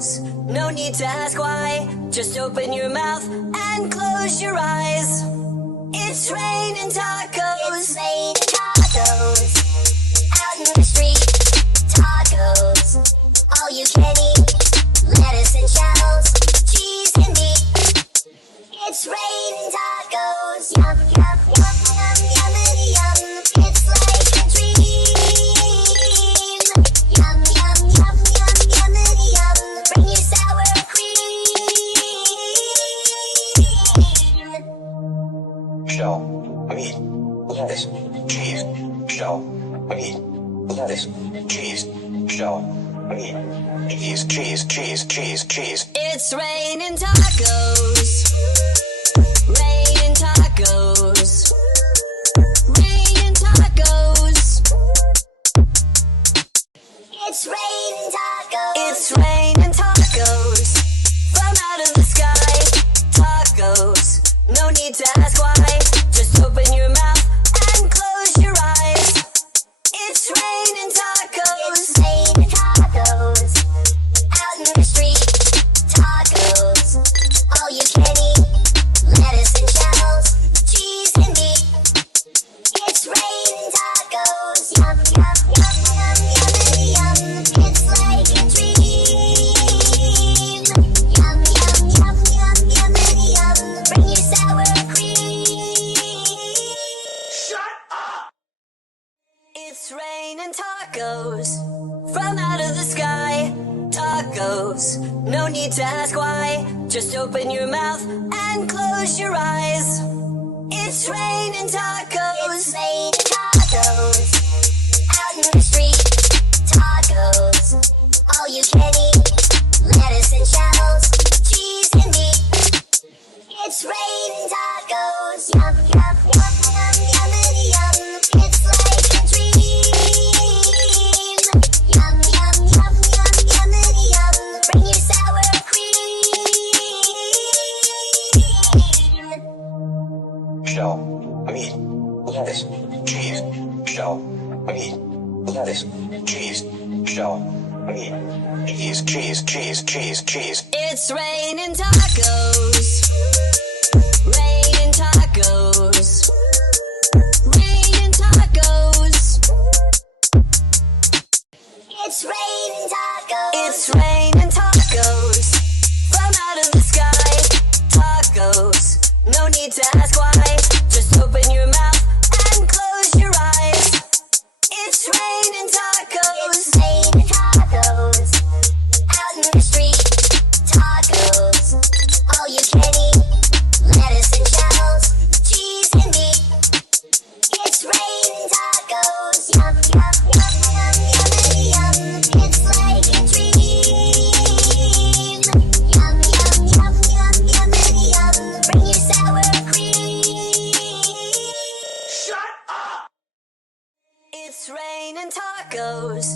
tacos. No need to ask why. Just open your mouth and close your eyes. It's raining tacos. It's raining tacos. Out in the street, tacos. All you can eat. Lettuce and shells, cheese and meat. It's raining tacos. Yum, yum, yum, yum, yummity yum. It's like a dream. Yum, yum, yum, yum, yummity yum. Bring your sour cream. Shell, meat, lettuce, cheese, shell, meat, lettuce, cheese, shell, meat, cheese, cheese, cheese, cheese. It's raining tacos. Raining tacos. Raining tacos. It's raining tacos. It's raining tacos. From out of the sky. Tacos. No need to ask why. Just open your mouth and close your eyes. It's raining tacos. It's raining tacos. Out in the street, tacos. All you can eat. Lettuce and shells, cheese and meat. It's raining tacos. Yum, yum, yum, yum, yummity yum. It's like a dream. Yum, yum, yum, yum, yummity yum. Bring your sour cream. Shut up! It's raining tacos. From out of the sky. Tacos. No need to ask why. Just open your mouth and close your eyes. It's raining tacos. It's raining tacos. Out in the street, tacos. All you can eat. Lettuce and shells, cheese and meat. It's raining tacos. Yum, yum, yum, yum, yummity yum. It's like a dream. Yum, yum, yum, yum, yummity yum. Bring your sour cream. Shell, meat, lettuce, cheese, shell, meat, lettuce, cheese, shell, meat, cheese, cheese, cheese, cheese. It's raining tacos. Raining tacos. Raining tacos. It's raining tacos. It's raining tacos. From out of the sky. Tacos. No need to ask why. Just open your mouth and close your eyes. It's raining tacos. It's raining tacos. Out in the street, tacos. All you can eat. Lettuce and shells, cheese and meat. It's raining tacos. Yum, yum, yum, yum, yummity yum. It's like a dream. Yum, yum, yum, yum, yummity yum. Bring your sour cream. Shut up! It's raining tacos.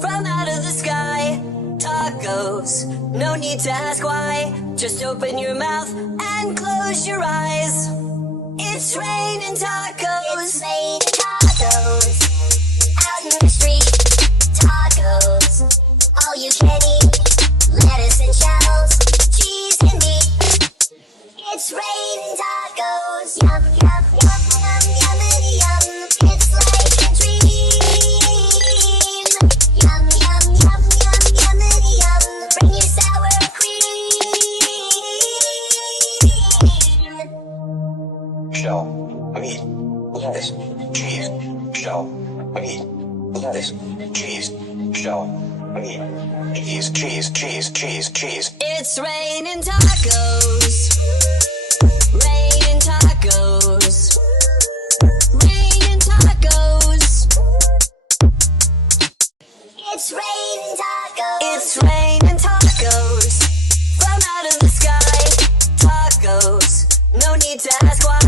From out of the sky. Tacos. No need to ask why. Just open your mouth and close your eyes. It's raining tacos. It's raining tacos. Out in the street, tacos. All you can eat. Lettuce and shells, cheese and meat. It's raining tacos. Yum, yum, yum, yum, yummity yum. It's like a dream. Yum, yum, yum, yum, yummity yum. Bring your sour cream. Shell, meat, lettuce, cheese, shell, meat, lettuce, cheese, shell, meat, cheese, cheese, cheese, cheese. It's raining tacos. Raining tacos. Raining tacos. It's raining tacos. It's raining tacos. From out of the sky. Tacos. No need to ask why.